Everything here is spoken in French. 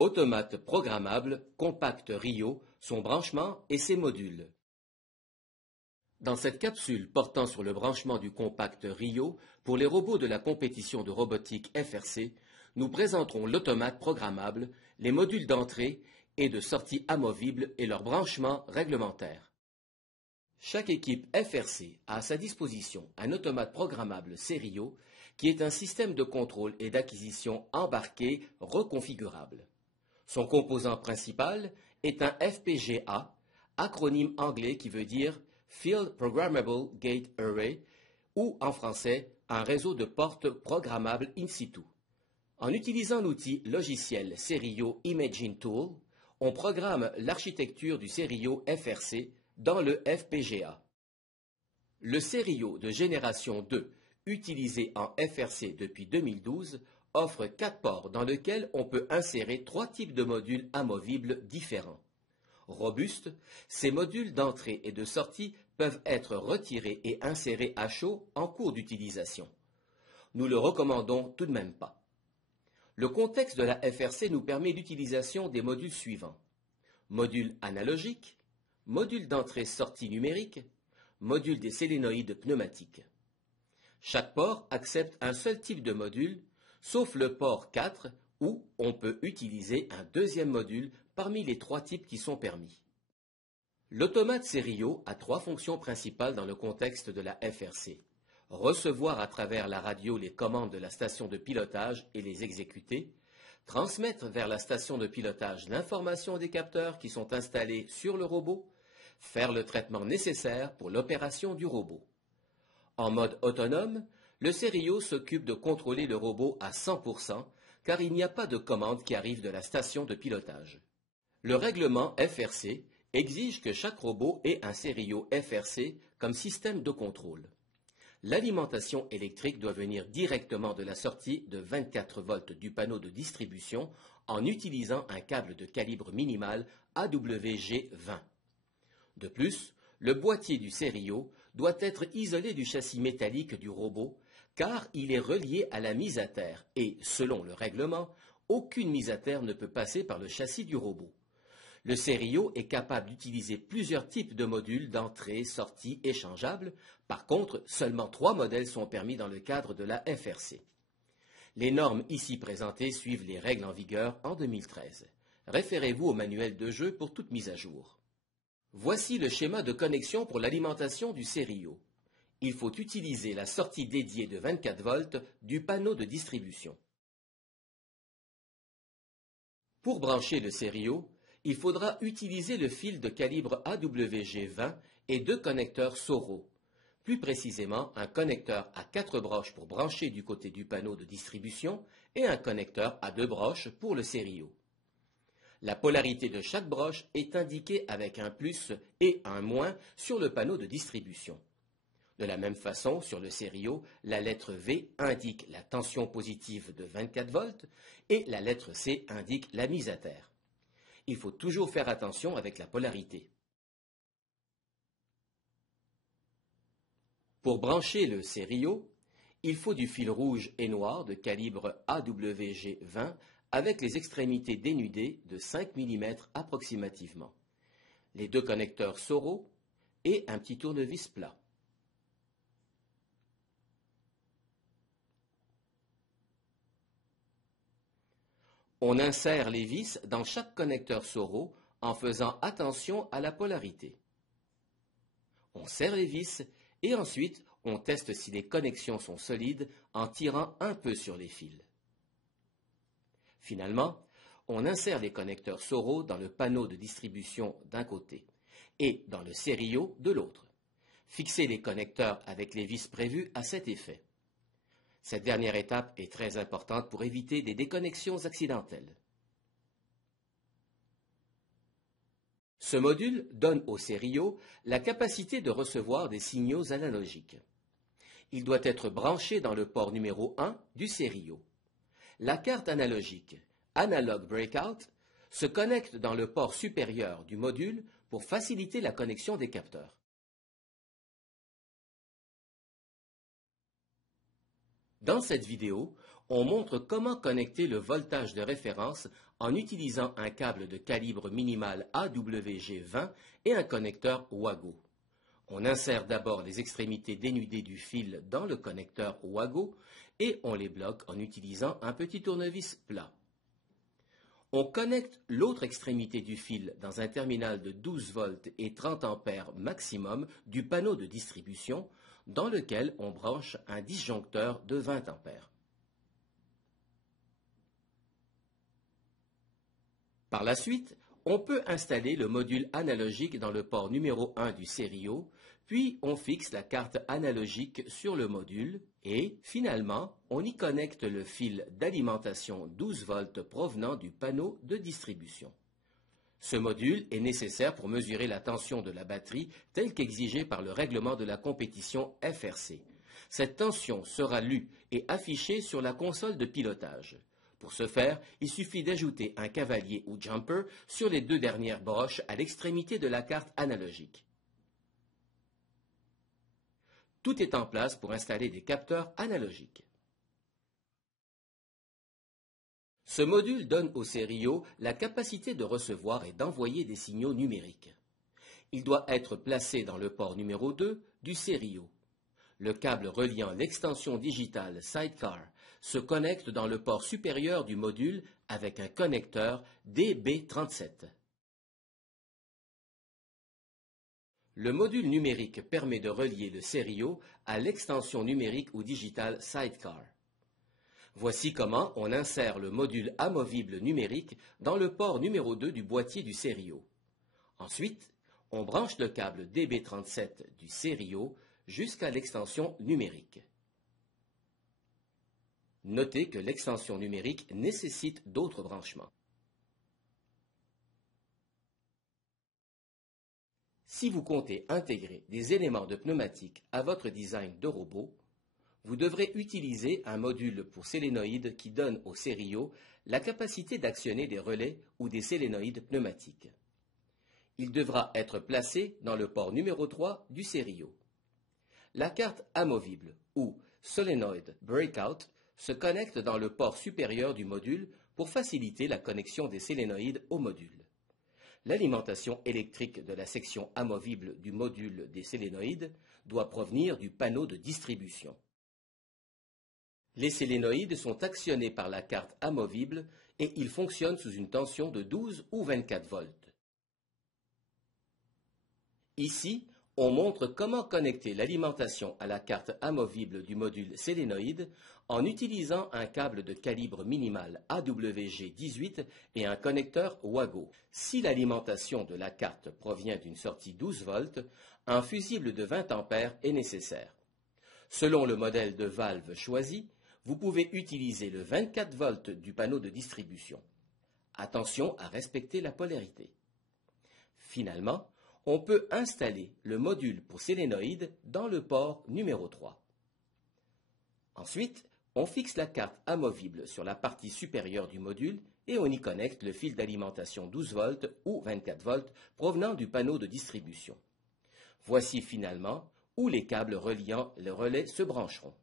Automate programmable Compact Rio, son branchement et ses modules. Dans cette capsule portant sur le branchement du Compact Rio pour les robots de la compétition de robotique FRC, nous présenterons l'automate programmable, les modules d'entrée et de sortie amovibles et leur branchement réglementaire. Chaque équipe FRC a à sa disposition un automate programmable Serio qui est un système de contrôle et d'acquisition embarqué reconfigurable. Son composant principal est un FPGA, acronyme anglais qui veut dire Field Programmable Gate Array, ou en français, un réseau de portes programmables in situ. En utilisant l'outil logiciel Serio Imaging Tool, on programme l'architecture du Serio FRC dans le FPGA. Le Serio de génération 2, utilisé en FRC depuis 2012, offre 4 ports dans lesquels on peut insérer 3 types de modules amovibles différents. Robustes, ces modules d'entrée et de sortie peuvent être retirés et insérés à chaud en cours d'utilisation. Nous le recommandons tout de même pas. Le contexte de la FRC nous permet l'utilisation des modules suivants. Module analogique, module d'entrée-sortie numérique, module des solénoïdes pneumatiques. Chaque port accepte un seul type de module, sauf le port 4 où on peut utiliser un deuxième module parmi les 3 types qui sont permis. L'automate Serio a 3 fonctions principales dans le contexte de la FRC. Recevoir à travers la radio les commandes de la station de pilotage et les exécuter, transmettre vers la station de pilotage l'information des capteurs qui sont installés sur le robot, faire le traitement nécessaire pour l'opération du robot. En mode autonome, le Serio s'occupe de contrôler le robot à 100% car il n'y a pas de commande qui arrive de la station de pilotage. Le règlement FRC exige que chaque robot ait un Serio FRC comme système de contrôle. L'alimentation électrique doit venir directement de la sortie de 24 volts du panneau de distribution en utilisant un câble de calibre minimal AWG20. De plus, le boîtier du Serio doit être isolé du châssis métallique du robot car il est relié à la mise à terre et, selon le règlement, aucune mise à terre ne peut passer par le châssis du robot. Le Serio est capable d'utiliser plusieurs types de modules d'entrée-sortie échangeables. Par contre, seulement 3 modèles sont permis dans le cadre de la FRC. Les normes ici présentées suivent les règles en vigueur en 2013. Référez-vous au manuel de jeu pour toute mise à jour. Voici le schéma de connexion pour l'alimentation du Serio. Il faut utiliser la sortie dédiée de 24 volts du panneau de distribution. Pour brancher le Serio, il faudra utiliser le fil de calibre AWG20 et 2 connecteurs Soro. Plus précisément, un connecteur à 4 broches pour brancher du côté du panneau de distribution et un connecteur à 2 broches pour le Serio. La polarité de chaque broche est indiquée avec un plus et un moins sur le panneau de distribution. De la même façon, sur le Serio, la lettre V indique la tension positive de 24 volts et la lettre C indique la mise à terre. Il faut toujours faire attention avec la polarité. Pour brancher le Serio, il faut du fil rouge et noir de calibre AWG20 avec les extrémités dénudées de 5 mm approximativement, les 2 connecteurs Soro et un petit tournevis plat. On insère les vis dans chaque connecteur Soro en faisant attention à la polarité. On serre les vis et ensuite on teste si les connexions sont solides en tirant un peu sur les fils. Finalement, on insère les connecteurs Soro dans le panneau de distribution d'un côté et dans le Serio de l'autre. Fixez les connecteurs avec les vis prévues à cet effet. Cette dernière étape est très importante pour éviter des déconnexions accidentelles. Ce module donne au Serio la capacité de recevoir des signaux analogiques. Il doit être branché dans le port numéro 1 du Serio. La carte analogique Analog Breakout se connecte dans le port supérieur du module pour faciliter la connexion des capteurs. Dans cette vidéo, on montre comment connecter le voltage de référence en utilisant un câble de calibre minimal AWG20 et un connecteur Wago. On insère d'abord les extrémités dénudées du fil dans le connecteur Wago et on les bloque en utilisant un petit tournevis plat. On connecte l'autre extrémité du fil dans un terminal de 12 volts et 30 ampères maximum du panneau de distribution dans lequel on branche un disjoncteur de 20 ampères. Par la suite, on peut installer le module analogique dans le port numéro 1 du stéréo, puis on fixe la carte analogique sur le module et, finalement, on y connecte le fil d'alimentation 12 volts provenant du panneau de distribution. Ce module est nécessaire pour mesurer la tension de la batterie telle qu'exigée par le règlement de la compétition FRC. Cette tension sera lue et affichée sur la console de pilotage. Pour ce faire, il suffit d'ajouter un cavalier ou jumper sur les deux dernières broches à l'extrémité de la carte analogique. Tout est en place pour installer des capteurs analogiques. Ce module donne au stéréo la capacité de recevoir et d'envoyer des signaux numériques. Il doit être placé dans le port numéro 2 du stéréo. Le câble reliant l'extension digitale Sidecar se connecte dans le port supérieur du module avec un connecteur DB37. Le module numérique permet de relier le stéréo à l'extension numérique ou digitale Sidecar. Voici comment on insère le module amovible numérique dans le port numéro 2 du boîtier du stéréo. Ensuite, on branche le câble DB37 du stéréo jusqu'à l'extension numérique. Notez que l'extension numérique nécessite d'autres branchements. Si vous comptez intégrer des éléments de pneumatique à votre design de robot, vous devrez utiliser un module pour solénoïdes qui donne au stéréo la capacité d'actionner des relais ou des solénoïdes pneumatiques. Il devra être placé dans le port numéro 3 du stéréo. La carte amovible ou Solenoid Breakout se connecte dans le port supérieur du module pour faciliter la connexion des solénoïdes au module. L'alimentation électrique de la section amovible du module des solénoïdes doit provenir du panneau de distribution. Les solénoïdes sont actionnés par la carte amovible et ils fonctionnent sous une tension de 12 ou 24 volts. Ici, on montre comment connecter l'alimentation à la carte amovible du module solénoïde en utilisant un câble de calibre minimal AWG18 et un connecteur Wago. Si l'alimentation de la carte provient d'une sortie 12 volts, un fusible de 20 ampères est nécessaire. Selon le modèle de valve choisi, vous pouvez utiliser le 24 volts du panneau de distribution. Attention à respecter la polarité. Finalement, on peut installer le module pour solénoïde dans le port numéro 3. Ensuite, on fixe la carte amovible sur la partie supérieure du module et on y connecte le fil d'alimentation 12 volts ou 24 volts provenant du panneau de distribution. Voici finalement où les câbles reliant le relais se brancheront.